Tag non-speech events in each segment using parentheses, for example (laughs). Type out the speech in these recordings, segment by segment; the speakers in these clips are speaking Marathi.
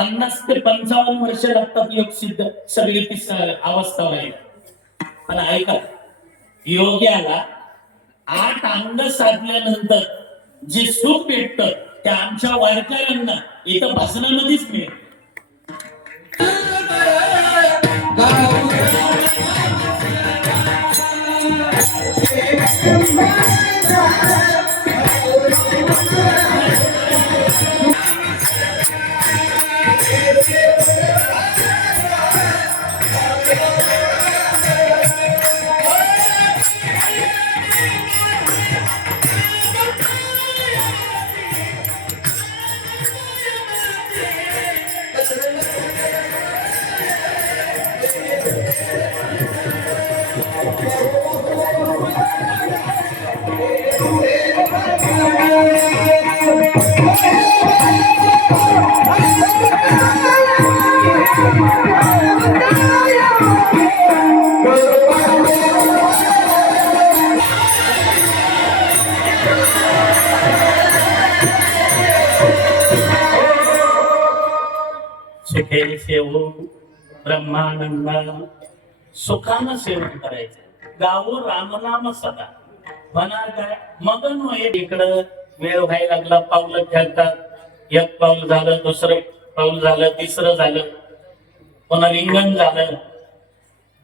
ते पन्नास ते पंचावन्न वर्ष लागतात योग सिद्ध सगळी ती अवस्था व्हायला पण ऐका योग्याला आठ अंग साधल्यानंतर जे सुख भेटत ते आमच्या वारकऱ्यांना इथं भजनामध्येच मिळेल. सुखे सेवू ब्रह्मानंदा. सुखानं सेवन करायचं. गावो रामनाम सदा. होणार काय मगन होय इकडं. वेळ व्हायला लागला पावलं खेळतात. एक पाऊल झालं दुसरं पाऊल झालं तिसरं झालं. पुन्हा रिंगण झालं.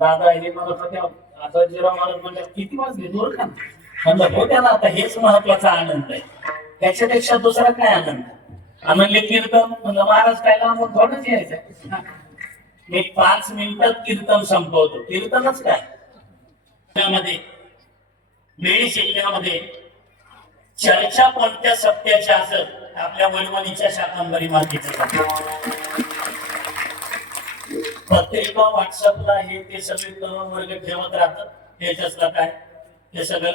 दादा हे म्हणत सध्या आता जेव्हा मला म्हणजे किती वाजले? दोन का? म्हणलं हो त्याला आता हेच महत्त्वाचा आनंद आहे. त्याच्यापेक्षा दुसरा काय आनंद? आनंद कीर्तन. म्हणलं महाराज काय मग थोडंच यायचं. मी पाच मिनिटात कीर्तन संपवतो. कीर्तनच काय? त्यामध्ये बीड जिल्ह्यामध्ये चर्चा कोणत्या सत्याच्या असत. आपल्या वडवणीच्या शाकांबरी मातीच्या पत्रिका व्हॉट्सअपला हे ते सगळे तरुण वर्ग ठेवत राहतात. त्याच्यातलं काय? हे सगळं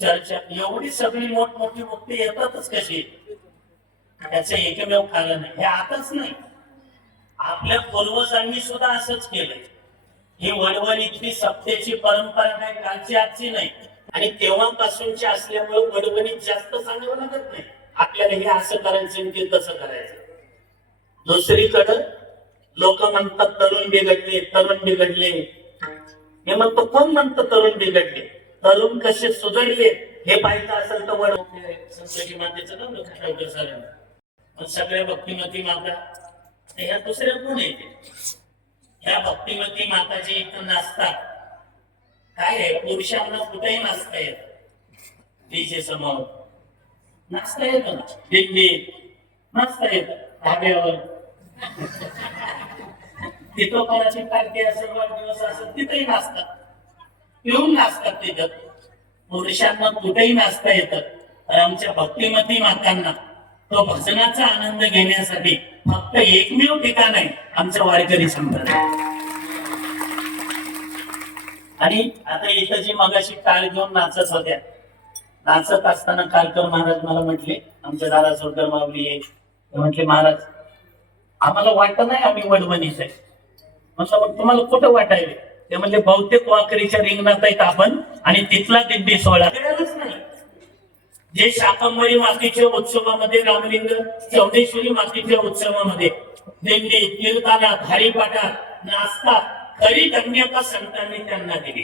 चर्चा एवढी सगळी मोठमोठी मुक्ती येतातच कशी? त्याचं एकमेव कारण नाही हे आताच नाही. आपल्या पूर्वजांनी सुद्धा असंच केलंय. ही वडवणीतली सत्तेची परंपरा काय कालची आजची नाही. आणि तेव्हापासूनची असल्यामुळे वडवणीत जास्त सांगावं लागत नाही. आपल्याला हे असं करायचं आणि ते तसं करायचं. दुसरीकडं लोक म्हणतात तरुण बिघडले तरुण बिघडले. मी म्हणतो कोण म्हणतं तरुण बिघडले? तरुण कसे सुधारले? हे पाहिजे असेल तर वड संस्कृती मातेचं ना सरांना पण सगळ्या भक्तिमती माता ह्या दुसऱ्या कोण येते ह्या भक्तिमती माता जे इथं नाचतात. काय आहे? पुरुषांना कुठेही नाचता येत तिचे समोर. नाचता येत. ना नाचता येत. धाब्यावर. तिथं कोणाची पार्टी असेल वाढदिवस असेल तिथेही नाचतात. येऊन नाचतात तिथं पुरुषांना कुठेही नाचता येतं तर आमच्या भक्तिमती मातांना तो भजनाचा आनंद घेण्यासाठी फक्त एकमेव ठिकाण आहे आमचं वारकरी संप्रदाय. आणि आता इथं जी मगाशी टाळ घेऊन नाचत होत्या नाचत असताना कालकर महाराज मला म्हटले आमच्या दादा सोडकर माऊली आहे. म्हटले महाराज आम्हाला वाटत नाही आम्ही वडवणीच आहे. म्हटलं मग तुम्हाला कुठं वाटायले? ते म्हणजे बहुतेक वाकरीच्या रिंगणात आहेत आपण आणि तिथला दिंडी सोहळा. जे शाकंभरी मातीच्या उत्सवामध्ये रामलिंग चौदेश्वरी मातीच्या उत्सवामध्ये दिंडी कीर्तनात हरिपाठात नाचता तरी धन्यता संतांनी त्यांना दिली.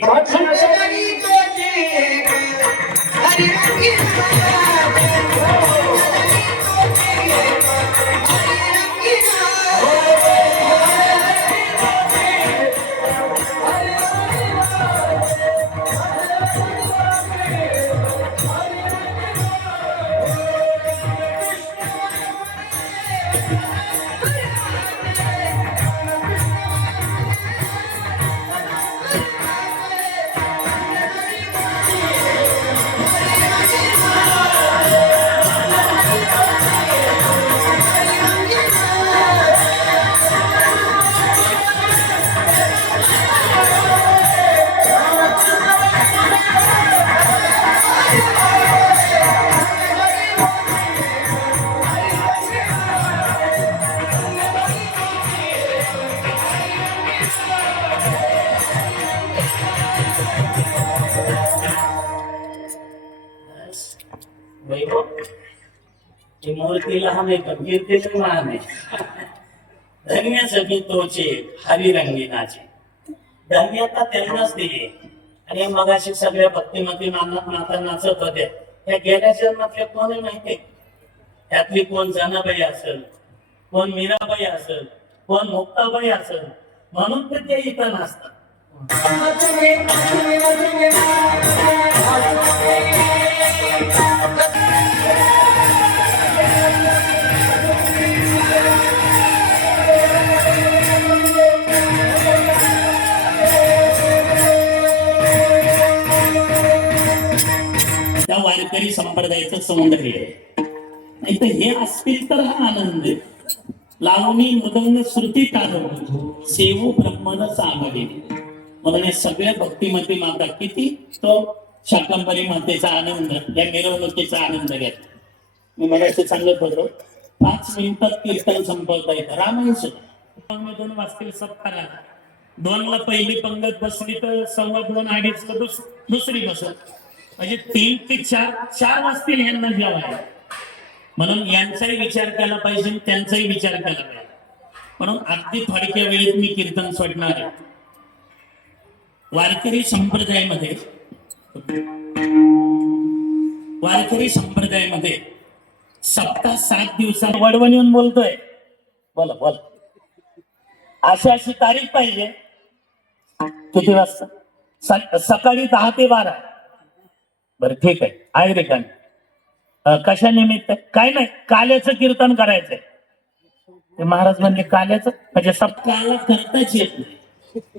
नाही पण कीर्ती लई आहे. धन्य सगळी तोचे हरिरंगी नाचे धन्यता त्यांनाच दिली. आणि मगाशी सगळ्या भक्तिमती मानत माता नाचत होत्या त्या गेल्या जन्मातल्या कोण आहे माहितीये त्यातली कोण जनाबाई असेल कोण मीराबाई असेल कोण मुक्ताबाई असेल म्हणून तर ते इथं नाचतात. you. वारकरी संप्रदायाचं सौंदर्य आहे. तर हे असतील तर हा आनंद. लावणी मृदंग श्रुती तालम सेवू ब्रह्मन सामगे. म्हणून या सगळ्या भक्तीमध्ये माता किती? तो शाकंबरी मातेचा आनंद या मिरवणुकीचा आनंद घेतला मी मला सांगत होतो पाच मिनिटात कीर्तन संपवता येतं. रामायण दोन वाजतील सत्तारा. दोनला पहिली पंगत बसली तर सव्वा दोन अडीच दुसरी बसत. म्हणजे तीन ते चार चार वाजतील यांना जेवायला. म्हणून यांचाही विचार केला पाहिजे त्यांचाही विचार केला पाहिजे. म्हणून अगदी थोडक्या वेळेत मी कीर्तन सोडणार आहे. वारकरी संप्रदायामध्ये वारकरी संप्रदायामध्ये सप्ताह सात दिवसात वडवण येऊन बोलतोय. बोला बोला. अशी अशी तारीख पाहिजे. किती वाजता? सकाळी दहा ते बारा. बरं ठीक आहे. आहे रे काय कशा निमित्त काय नाही काल्याचं कीर्तन करायचंय. ते महाराज म्हणले काल्याचं? म्हणजे सप्ताहाला करताच येत नाही.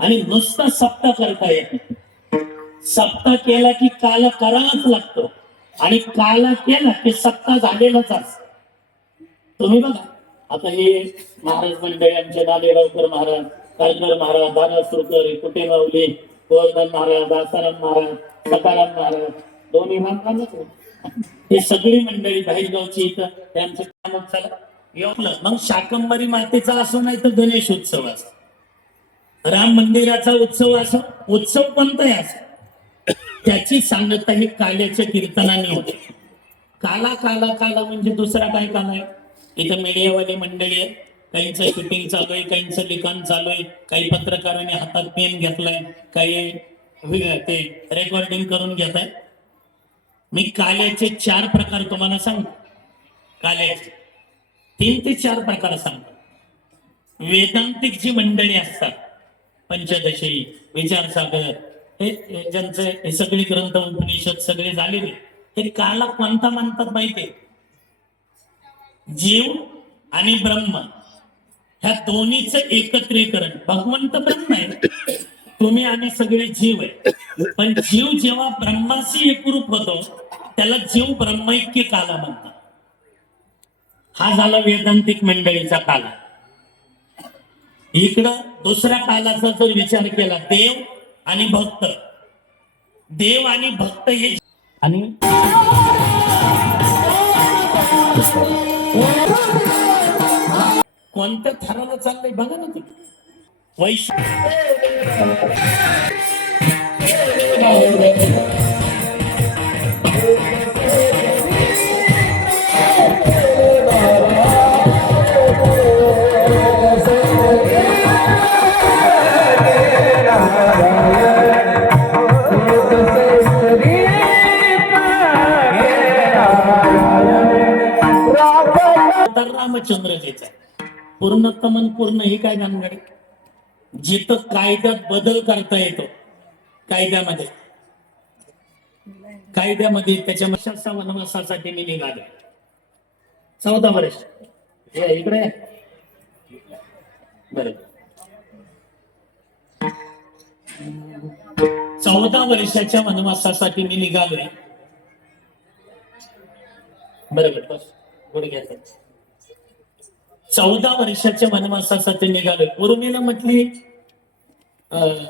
आणि नुसता सप्ताह करता येत नाही. सप्ताह केला की काल करावाच लागतो. आणि काला केला की सप्ताह झालेलाच असत. तुम्ही बघा. आता हे महाराज मंडळी आमचे नालेगावकर महाराज काळकर महाराज दादा सुरकर कुटे माऊली गोवर्धन महाराज दासाराम महाराज सकाराम महाराज दोन विमान हे सगळी मंडळी बाहेरगावची इथं त्यांचं काम चला येऊन मग शाकंबरी मातेचा असो नाही तर गणेश उत्सव असो. राम मंदिराचा उत्सव असो उत्सव कोणताही असो. त्याची सांगता ही काल्याच्या कीर्तनाने होते. काला काला काला म्हणजे दुसरा काय काला आहे? इथं मीडियावाली मंडळी आहे काहींचं शूटिंग चालू आहे काहींचं लिखाण चालू आहे. काही पत्रकारांनी हातात पेन घेतलाय काही ते रेकॉर्डिंग करून घेत आहे मी काल्याचे चार प्रकार तुम्हाला सांगतो. काल्याचे. तीन ते चार प्रकार सांगतो. वेदांतिक जी मंडळी असतात पंचदशी विचारसागर हे हे ज्यांचे हे सगळे ग्रंथ उपनिषद सगळे झालेले हे काला कोणता म्हणतात माहितीये? जीव आणि ब्रह्म. ह्या दोन्हीचं एकत्रीकरण. भगवंत ब्रह्म आहे. तुम्ही आणि सगळे जीव आहे. पण जीव जेव्हा ब्रह्माशी एकरूप होतो त्याला जीव ब्रह्मैक्य काला म्हणतात. हा झाला वेदांतिक मंडळीचा काला. इकडं दुसऱ्या कालाचा जर विचार केला देव आणि भक्त. देव आणि भक्त हे आणि कोणत्या थराला चाललंय? बघा ना तुम्ही. वैश्य तर रामचंद्रजीचा पूर्णतमन पूर्ण ही काय गानगड जिथं कायद्यात बदल करता येतो कायद्यामध्ये. कायद्यामध्ये त्याच्या वर्षाचा वनवासासाठी मी निघालो. चौदा वर्ष. इकडे बर. चौदा वर्षाच्या वनवासासाठी मी निघालोय. बरोबर बस. गुड गुडघ्याचं चौदा वर्षाच्या वनवासासाठी निघाले उर्मिला म्हटली अं,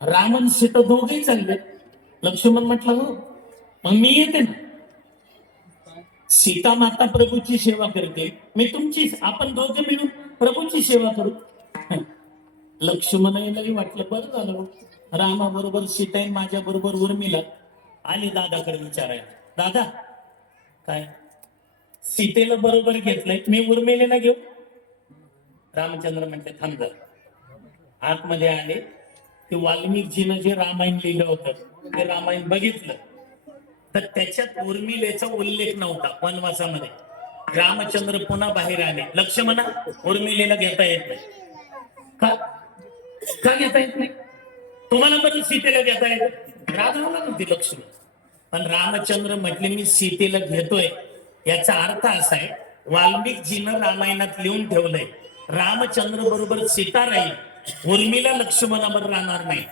रामन सीता दोघेही चालले लक्ष्मण म्हटलं हो मग मी येते ना. सीता माता प्रभूची सेवा करते. मी तुमची आपण दोघे मिळून प्रभूची सेवा करू. लक्ष्मणालाही वाटलं बरं झालं हो. रामा बरोबर सीताई माझ्या बरोबर उर्मिला आली दादाकडे विचारायला. दादा काय? सीतेला बरोबर घेतलंय. मी उर्मिलेला घेऊ? रामचंद्र म्हणते थांब आतमध्ये आले. ते वाल्मिकजीनं जे रामायण लिहिलं होतं ते रामायण बघितलं. तर त्याच्यात उर्मिलेचा उल्लेख नव्हता वनवासामध्ये. रामचंद्र पुन्हा बाहेर आले. लक्ष्मणा उर्मिलेला घेता येत नाही. का? का घेता येत नाही? तुम्हाला पण सीतेला घेता येत राधावला नव्हती लक्ष्मी. पण रामचंद्र म्हटले मी सीतेला घेतोय. याचा अर्थ असा आहे वाल्मिकजीनं रामायणात लिहून ठेवलंय. रामचंद्र बरोबर सीता राहील. उर्मिला लक्ष्मणावर राहणार नाही.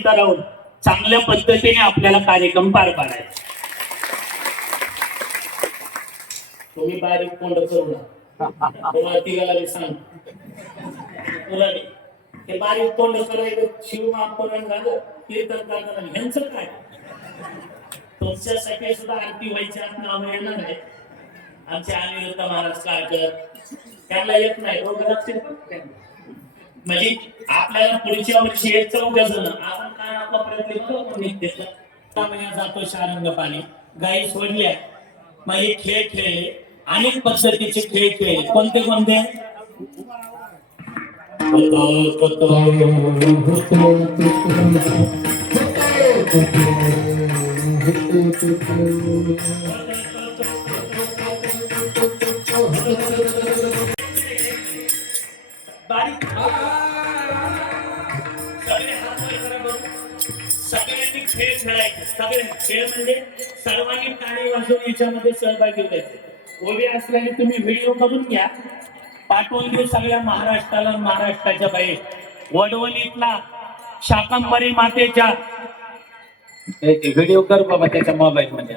सीता राहून चांगल्या पद्धतीने आपल्याला कार्यक्रम पार पाडायचा. तुम्ही बारीक कोंड करू नका. (laughs) तुम्हाला तिघाला मी सांग तुला बारीक तोंड करायचं शिवमापरण झालं कीर्तन करताना ह्यांचं काय? तुमच्यासाठी सुद्धा आरती व्हायची नाव येणार आहे आमचे अनिरुद्ध महाराज काळकर त्यांना येत नाही. दोघं लक्ष. म्हणजे आपल्याला पुढच्या वर्षी एक चौघ जण आपण काय आपला प्रयत्न निघते. महिन्यात जातो शारंग पाणी. गाई सोडल्या. मग हे खेळ खेळले. अनेक पद्धतीचे खेळ खेळले. कोणते कोणते? बारीक सगळे हात वर करू सगळ्यांनी खेळ खेळायचे. सगळे खेळ म्हणजे सर्वांनी टाळी वाजवून याच्यामध्ये सहभागी व्हायचे उभे असल्याने तुम्ही व्हिडिओ करून घ्या. पाठवून देऊ सगळ्या महाराष्ट्राला महाराष्ट्राच्या बाहेर. वडवणीतला शाकंबरी मातेच्या. व्हिडिओ कर बाबा त्याच्या मोबाईल मध्ये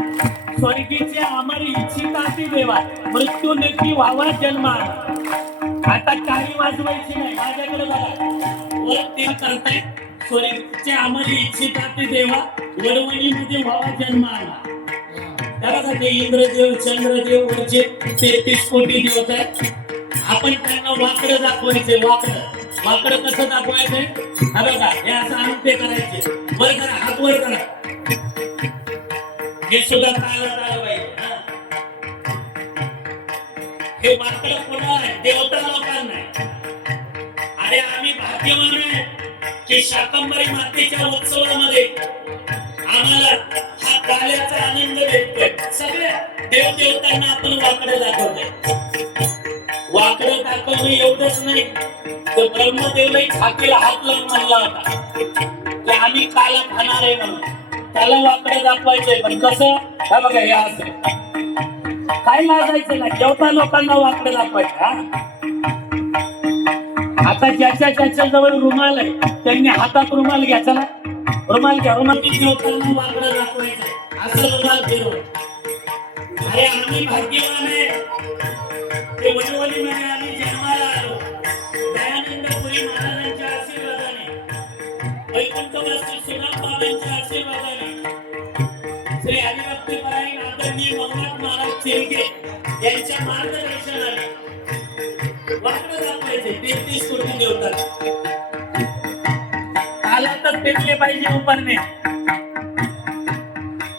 स्वर्गीचे अमर इच्छिता ती देवा. मृत्यू नक्की व्हावा जन्मा आता काही वाजवायची नाही. माझ्याकडे बघा. वर तीन करताय. स्वर्गीचे अमर इच्छिता ती देवा. वडवणीमध्ये व्हावा जन्म आला त्यासाठी इंद्रदेव चंद्रदेव वरचे तेहतीस कोटी देवता आहेत. आपण त्यांना वाकडं दाखवायचे वाकडं. वाकडं कसं दाखवायचंय? हा बघा हे असं अंत्य करायचे वर करा हात वर करा हे सुद्धा चालत आलं पाहिजे हे. मात्र कोणा आहे? देवता लोकांना अरे आम्ही भाग्यवान आहे की शाकंबरी मातेच्या उत्सवामध्ये आम्हाला हा गाल्याचा आनंद भेटतोय. सगळ्या देवदेवतांना आपण वाकडे दाखवतोय वाकडं दाखवणं एवढंच नाही तर ब्रह्मदेवही छातीला हात लावून म्हणला होता की आम्ही काला खाणार आहे म्हणून. त्याला वाकडे दाखवायचंय पण कसं? हा बघा हे असं. काय लागायचं ना जेवता लोकांना वाकडे दाखवायचं हा? आता ज्याच्या ज्याच्या जवळ रुमाल आहे त्यांनी हातात रुमाल घ्यायचा ना? रुमाल घ्या रुमाल किती लोकांना वाकडं दाखवायचं असं रुमाल फिरव. अरे आम्ही भाग्यवान आहे. ते म्हणजे वैकुंठवासी सुदाम बाबांच्या आशीर्वादाने श्री हरिभक्ती परायण आदरणीय भगवान महाराज शेळके यांच्या मार्गदर्शनाने वाकडं दाखवायचे तेहतीस कोटी देवतात. पेटले पाहिजे उपरणे.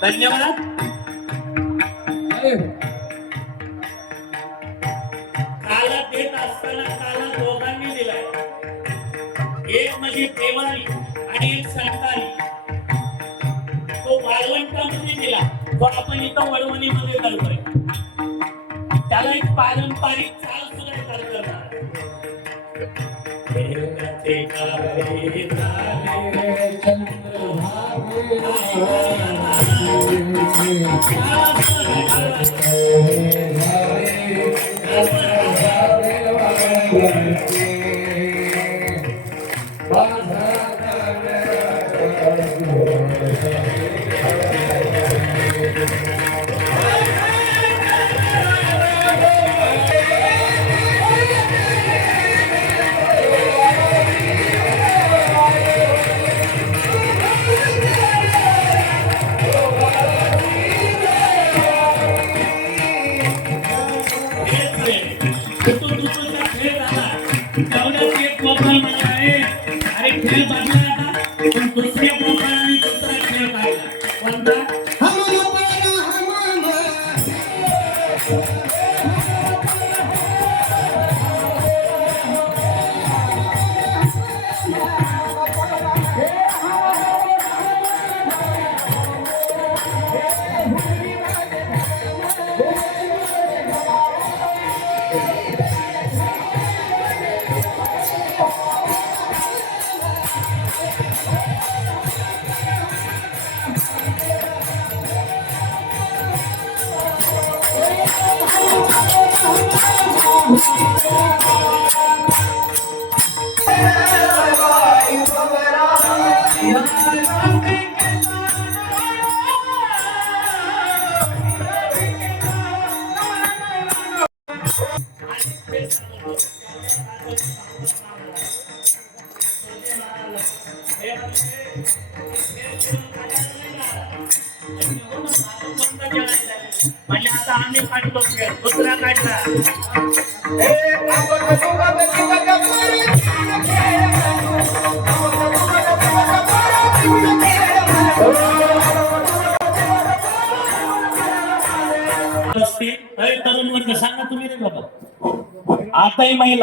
धन्यवाद. काला देत असताना काला दोघांनी दिलाय. एक म्हणजे प्रेमाने. एक संतानी तो वाळवंटामध्ये दिला तो आपण इथं वळवणीमध्ये करतोय त्याला एक पारंपरिक चाल सुद्धा सांगा तुम्ही रे बाबा आताही महिला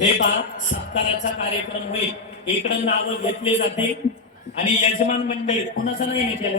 हे पहा सत्काराचा कार्यक्रम होईल. इकडं नावं घेतली जातील. आणि यजमान मंडळी कुणाचं नाही केलं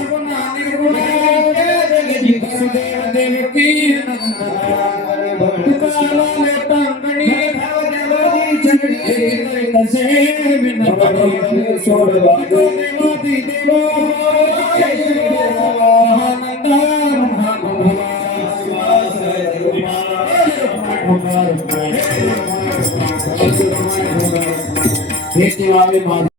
ऑटो नका तुम्ही. हे